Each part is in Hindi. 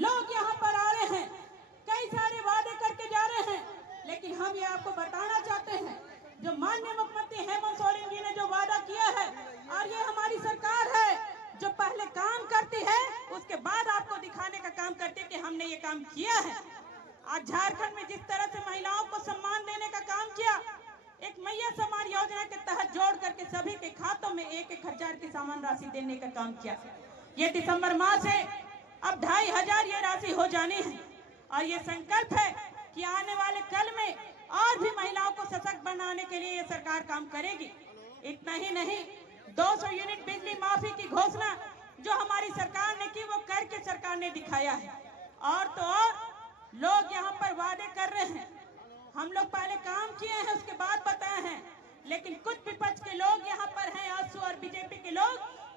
लोग यहाँ पर आ रहे हैं, कई सारे वादे करके जा रहे हैं, लेकिन हम ये आपको बताना चाहते हैं जो माननीय मुख्यमंत्री हेमंत सोरेन जी ने जो वादा किया है, और ये हमारी सरकार है जो पहले काम करती है उसके बाद आपको दिखाने का काम करती है कि हमने ये काम किया है। आज झारखंड में जिस तरह से महिलाओं को सम्मान देने का काम किया, एक मैया सम्मान योजना के तहत जोड़ करके सभी के खातों में 1-1 हजार की सामान राशि देने का काम किया। ये दिसंबर माह से अब 2500 ये राशि हो जानी है, और ये संकल्प है कि आने वाले कल में और भी महिलाओं को सशक्त बनाने के लिए ये सरकार काम करेगी। इतना ही नहीं, 200 यूनिट बिजली माफी की घोषणा जो हमारी सरकार ने की वो करके सरकार ने दिखाया है। और तो और लोग यहाँ पर वादे कर रहे हैं, हम लोग पहले काम किए हैं उसके बाद बताए हैं, लेकिन कुछ विपक्ष के लोग यहाँ पर हैं, आसू और बीजेपी के लोग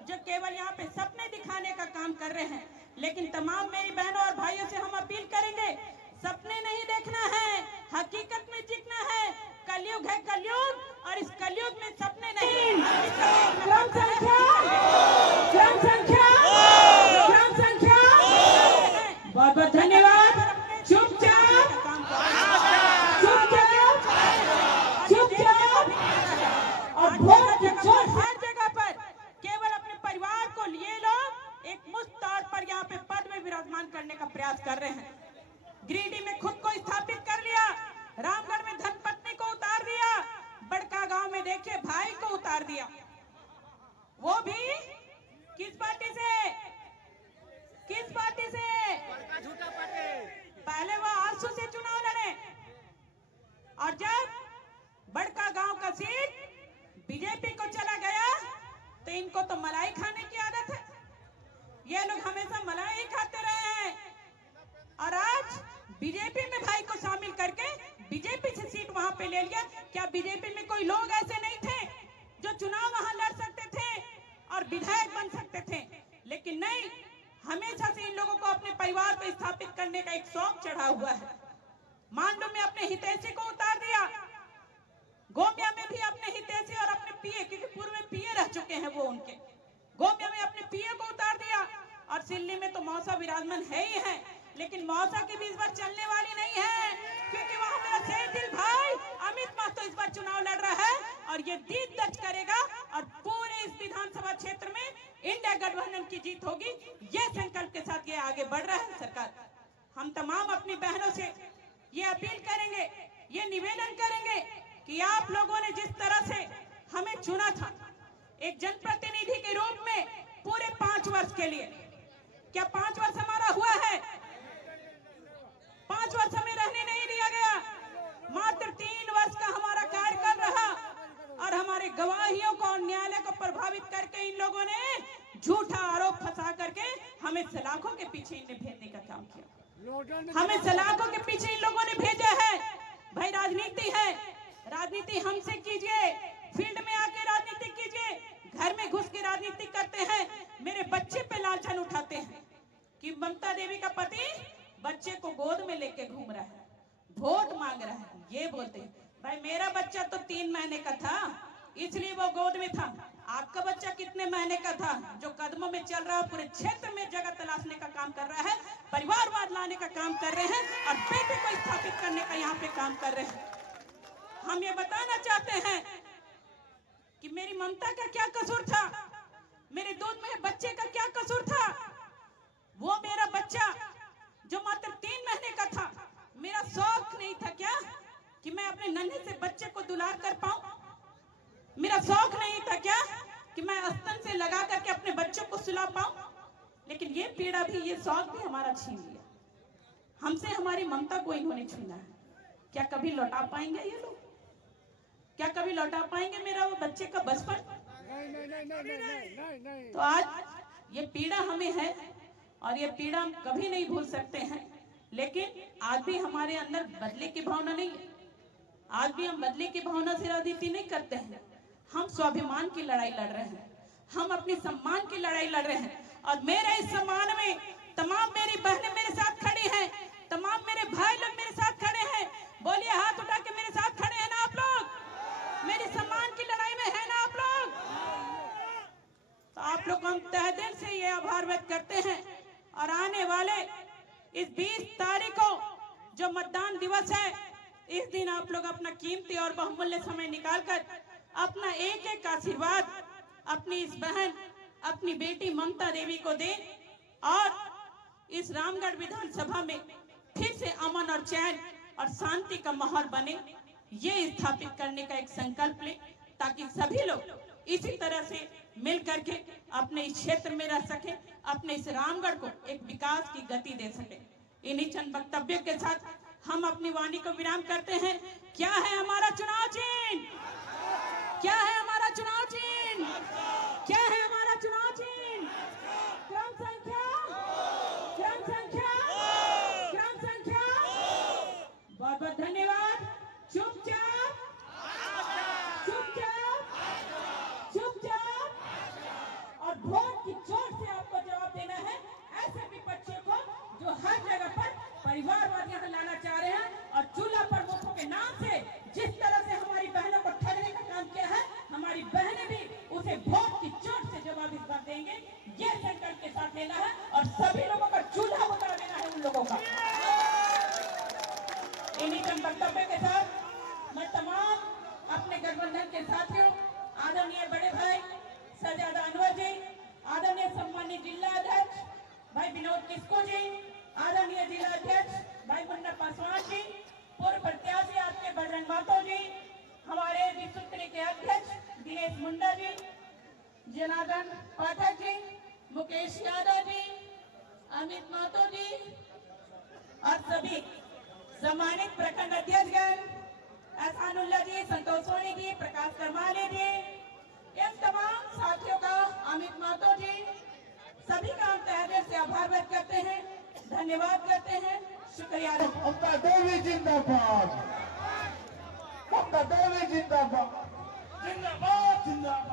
जो केवल यहाँ पे सपने दिखाने का काम कर रहे हैं। लेकिन तमाम मेरी बहनों और भाइयों से हम अपील करेंगे, सपने नहीं देखना है, हकीकत में जीतना है। कलयुग है कलयुग, और इस कलयुग में सपने नहीं। ग्राम संख्या बहुत बहुत धन्यवाद। चुपचाप और हर जगह पर केवल अपने परिवार को लिए लोग एक मुश्त तौर पर यहाँ पे पद में विराजमान करने का प्रयास कर रहे हैं। गिरिडीह में खुद को स्थापित कर लिया, रामगढ़ में धर्मपत्नी को उतार दिया, बड़का गांव में देखिए भाई को उतार दिया, वो भी किस पार्टी से? झूठा पार्टी। पहले वो आरसू से चुनाव लड़े, और जब बड़का गांव का सीट बीजेपी को चला गया तो इनको तो मलाई खाने की आदत है। ये लोग हमेशा मलाई ही खाते रहे हैं, और आज बीजेपी में भाई को शामिल करके बीजेपी से सीट वहां पे ले लिया। क्या बीजेपी में कोई लोग ऐसे नहीं थे जो चुनाव वहां लड़ सकते थे और विधायक बन सकते थे? लेकिन नहीं, हमेशा से इन लोगों को अपने परिवार को स्थापित करने का एक शौक चढ़ा हुआ है। मांडू में अपने हितैषी को उतार दिया, गोमिया में भी अपने हितैषी और अपने पीए, क्योंकि पूर्व में पीए रह चुके हैं वो, उनके गोमिया में अपने पीए को उतार दिया, और सिल्ली में तो मौसा विराजमान है ही है, लेकिन मौसा की भी इस बार चलने वाली नहीं है, क्योंकि वहां मेरा शेर दिल भाई अमित महतो इस बार चुनाव लड़ रहा है, और ये जीत दर्ज करेगा, और पूरे इस विधानसभा क्षेत्र में इंडिया गठबंधन की जीत होगी। ये संकल्प के साथ ये आगे बढ़ रहा है सरकार। हम तमाम अपनी बहनों से ये अपील करेंगे, ये निवेदन करेंगे कि आप लोगों ने जिस तरह से हमें चुना था एक जनप्रतिनिधि के रूप में पूरे 5 वर्ष के लिए, क्या 5 वर्ष हमारा हुआ है? 5 वर्ष हमें रहने नहीं दिया गया, मात्र 3 वर्ष का हमारा कार्यकाल रहा, और हमारे गवाहियों को और न्यायालय को प्रभावित करके इन लोगों ने झूठा आरोप फंसा करके हमें सलाखों के पीछे इन्हें भेजने का काम किया। हमें सलाखों के पीछे इन लोगों ने भेजा है। भाई राजनीति है, राजनीति हमसे कीजिए, फील्ड में आके राजनीति कीजिए, घर में घुस के राजनीति करते हैं, मेरे बच्चे पे लांछन उठाते हैं कि ममता देवी का पति बच्चे को गोद में लेके घूम रहा है, वोट मांग रहा है, ये बोलते हैं। भाई मेरा बच्चा तो 3 महीने का था इसलिए वो गोद में था, आपका बच्चा कितने महीने का था जो कदमों में चल रहा है, पूरे क्षेत्र में जगह तलाशने का काम कर रहा है, परिवारवाद लाने का काम कर रहे हैं, और बेटे को स्थापित करने का यहाँ पे काम कर रहे हैं। हम ये बताना चाहते हैं कि मेरी ममता का क्या कसूर था, मेरे दूध में बच्चे का क्या कसूर था? वो मेरा बच्चा जो मात्र 3 महीने का था, मेरा शौक नहीं था क्या कि मैं अपने नन्हे से बच्चे को दुलार कर पाऊं? मेरा शौक नहीं था क्या कि मैं स्तन से लगा करके अपने बच्चों को सुला पाऊं? लेकिन ये पीड़ा भी, ये शौक भी हमारा छीन लिया हमसे। हमारी ममता को इन्होंने छीना है। क्या कभी लौटा पाएंगे ये लोग? क्या कभी लौटा पाएंगे मेरा वो बच्चे का बचपन? नहीं। तो आज ये पीड़ा हमें है, और ये पीड़ा हम कभी नहीं भूल सकते हैं। लेकिन आज भी हमारे अंदर बदले की भावना नहीं है, आज भी हम बदले की भावना से राजनीति नहीं करते हैं। हम स्वाभिमान की लड़ाई लड़ रहे हैं, हम अपने सम्मान की लड़ाई लड़ रहे हैं, और मेरे इस सम्मान में तमाम मेरी बहनें मेरे साथ खड़ी हैं, तमाम मेरे भाई लोग मेरे साथ खड़े हैं। बोलिए, हाथ उठा के मेरे साथ खड़े हैं ना आप लोग? मेरी सम्मान की लड़ाई में है ना आप लोग? तो आप लोग को हम तहे दिल से ये आभार व्यक्त करते हैं, और आने वाले इस 20 तारीख को जो मतदान दिवस है, इस दिन आप लोग अपना कीमती और बहुमूल्य समय निकालकर अपना एक एक आशीर्वाद अपनी इस बहन, अपनी बेटी ममता देवी को दें और इस रामगढ़ विधानसभा में फिर से अमन और चैन और शांति का माहौल बने, ये स्थापित करने का एक संकल्प लें, ताकि सभी लोग इसी तरह से मिल करके अपने इस क्षेत्र में रह सके, अपने इस रामगढ़ को एक विकास की गति दे सके। इन्हीं चंद वक्तव्यों के साथ हम अपनी वाणी को विराम करते हैं। क्या है हमारा चुनाव चिन्ह? क्या है हमारा चुनाव चिन्ह? क्या है हमारा चुनाव चिन्ह? क्रम संख्या, क्रम संख्या, क्रम संख्या। बहुत बहुत धन्यवाद। चुपचाप, चुपचाप, चुपचाप और वोट की चोट से आपको जवाब देना है ऐसे विपक्षियों को जो हर जगह पर परिवारवाद यहाँ लाना चाह रहे हैं और चूल्हा पर मुखों के नाम से जिस तरह से हमारी बहनों को ठगने का काम किया है, हमारी बहनें भी उसे वोट की चोट से जवाब इस बार देंगे। ये संकल्प के साथ लेना है और सभी लोगों का चूल्हा बुता देना है उन लोगों का। इन्हीं वक्तव्य के साथ मैं तमाम अपने गठबंधन के साथियों, आदरणीय बड़े भाई सरजादा अनवर जी, आदरणीय सम्मानित जिला अध्यक्ष भाई विनोद किस्को जी, आदरणीय जिला अध्यक्ष भाई मुन्ना पासवान जी, पूर्व प्रत्याशी आपके बजरंग महतो जी, हमारे विश्वसूत्री के अध्यक्ष दिनेश मुंडा जी, जनार्दन पाठक जी, मुकेश यादव जी, अमित महतो जी और सभी सम्मानित प्रखंड अध्यक्षगण, एहसानुल्लाह जी, संतोष सोनी जी, प्रकाश करमाले जी, इन तमाम साथियों का, अमित महतो जी, सभी का हम तहे दिल से आभार व्यक्त करते हैं, धन्यवाद करते हैं, शुक्रिया। ममता देवी जिंदाबाद, ममता देवी जिंदाबाद, जिंदाबाद जिंदाबाद।